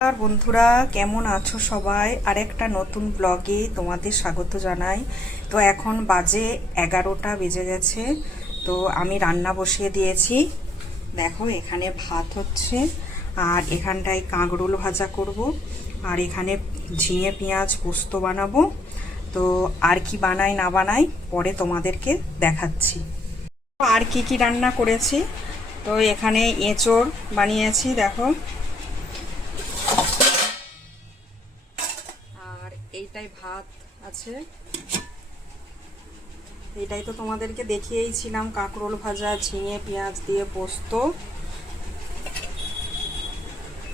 আর বন্ধুরা কেমন আছো সবাই? আরেকটা নতুন ব্লগে তোমাদের স্বাগত জানাই। তো এখন বাজে 11টা বেজে গেছে। তো আমি রান্না বসিয়ে দিয়েছি। দেখো এখানে ভাত হচ্ছে, আর এখানটায় কাঁকরোল ভাজা করব, আর এখানে ঝিঙে পেঁয়াজ পোস্ত বানাবো। তো আর কি বানাই না বানাই পরে তোমাদেরকে দেখাচ্ছি। আর কি রান্না করেছি, তো এখানে এঁচোড় বানিয়েছি দেখো, আর এইটাই ভাত আছে। এইটাই তো তোমাদেরকে দেখিয়েছিলাম, কাঁকরোল ভাজা ঝিঙে পেঁয়াজ দিয়ে পোস্ত।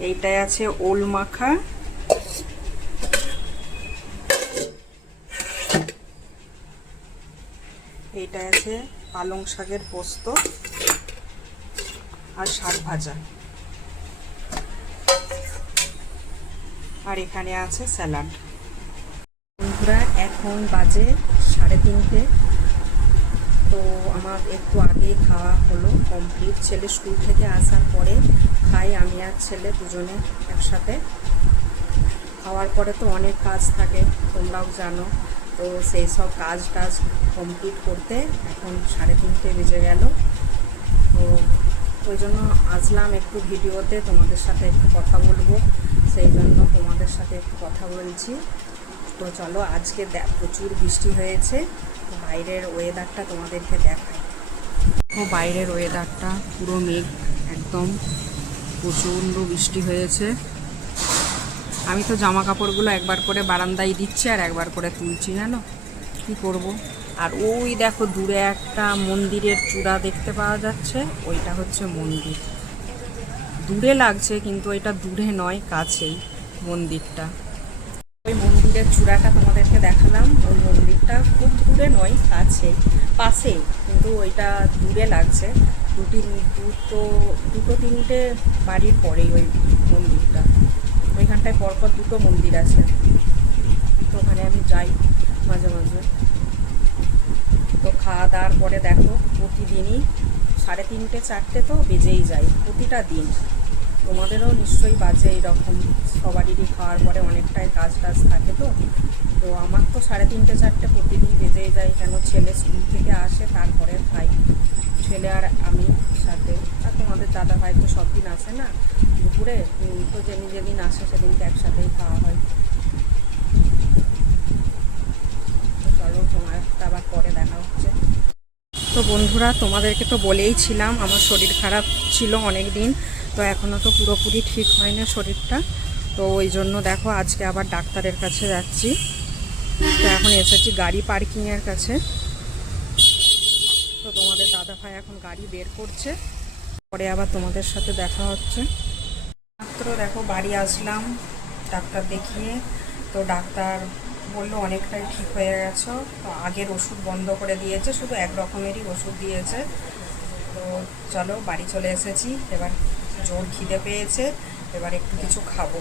এইটাই আছে ওল মাখা। এইটা আছে পালং শাকের পোস্ত আর শাক ভাজা, আর এখানে আছে স্যালাড। বন্ধুরা এখন বাজে 3:30। তো আমার একটু আগে খাওয়া হলো কমপ্লিট। ছেলে স্কুল থেকে আসার পরে খাই, আমি আর ছেলে দুজনে একসাথে। খাওয়ার পরে তো অনেক কাজ থাকে, তোমরাও জানো। তো সেই সব কাজ কমপ্লিট করতে এখন 3:30 বেজে গেল। তো ওই জন্য আসলাম একটু ভিডিওতে তোমাদের সাথে একটু কথা বলবো, সেই জন্য তোমাদের সাথে একটু কথা বলছি। তো চলো, আজকে প্রচুর বৃষ্টি হয়েছে। তো বাইরের ওয়েদারটা তোমাদেরকে দেখাই। বাইরের ওয়েদারটা পুরো মেঘ, একদম প্রচণ্ড বৃষ্টি হয়েছে। আমি তো জামা কাপড়গুলো একবার করে বারান্দায় দিচ্ছি আর একবার করে তুলছি, জানো কি করব। আর ওই দেখো দূরে একটা মন্দিরের চূড়া দেখতে পাওয়া যাচ্ছে, ওইটা হচ্ছে মন্দির। দূরে লাগছে কিন্তু এটা দূরে নয়, কাছেই মন্দিরটা। ওই মন্দিরের চূড়াটা তোমাদেরকে দেখালাম। ওই মন্দিরটা খুব দূরে নয়, কাছেই, পাশেই, কিন্তু ওইটা দূরে লাগছে। দুটো তিনটে বাড়ির পরেই ওই মন্দিরটা। ওইখানটায় পরপর দুটো মন্দির আছে, তো ওখানে আমি যাই মাঝে মাঝে। তো খাওয়া দাওয়ার পরে দেখো প্রতিদিনই 3:30 4টে তো বেজেই যায় প্রতিটা দিন। তোমাদেরও নিশ্চয়ই বাজে এইরকম, সবারই খাওয়ার পরে অনেকটাই কাজ থাকে। তো আমার তো 3:30 4টে প্রতিদিন বেজেই যায়, কেন ছেলে স্কুল থেকে আসে তারপরে খাই, ছেলে আর আমি সাথে। আর তোমাদের দাদা ভাই তো সব দিন আসে না দুপুরে, তো যেদিন আসে সেদিনকে একসাথেই খাওয়া হয়। তো চলো, তোমার আবার পরে দেখা হচ্ছে। তো বন্ধুরা তোমাদেরকে তো বলেইছিলাম আমার শরীর খারাপ ছিল অনেক দিন, তো এখনও তো পুরোপুরি ঠিক হয় না শরীরটা। তো ওই জন্য দেখো আজকে আবার ডাক্তারের কাছে যাচ্ছি। তো এখন এসেছি গাড়ি পার্কিংয়ের কাছে। তো তোমাদের দাদা ভাই এখন গাড়ি বের করছে, পরে আবার তোমাদের সাথে দেখা হচ্ছে। মাত্র দেখো বাড়ি আসলাম ডাক্তার দেখিয়ে। তো ডাক্তার বললো অনেকটাই ঠিক হয়ে গেছো। তো আগের ওষুধ বন্ধ করে দিয়েছে, শুধু এক রকমেরই ওষুধ দিয়েছে। তো চলো বাড়ি চলে এসেছি, এবার জোর খিদে পেয়েছে, এবার একটু কিছু খাবো।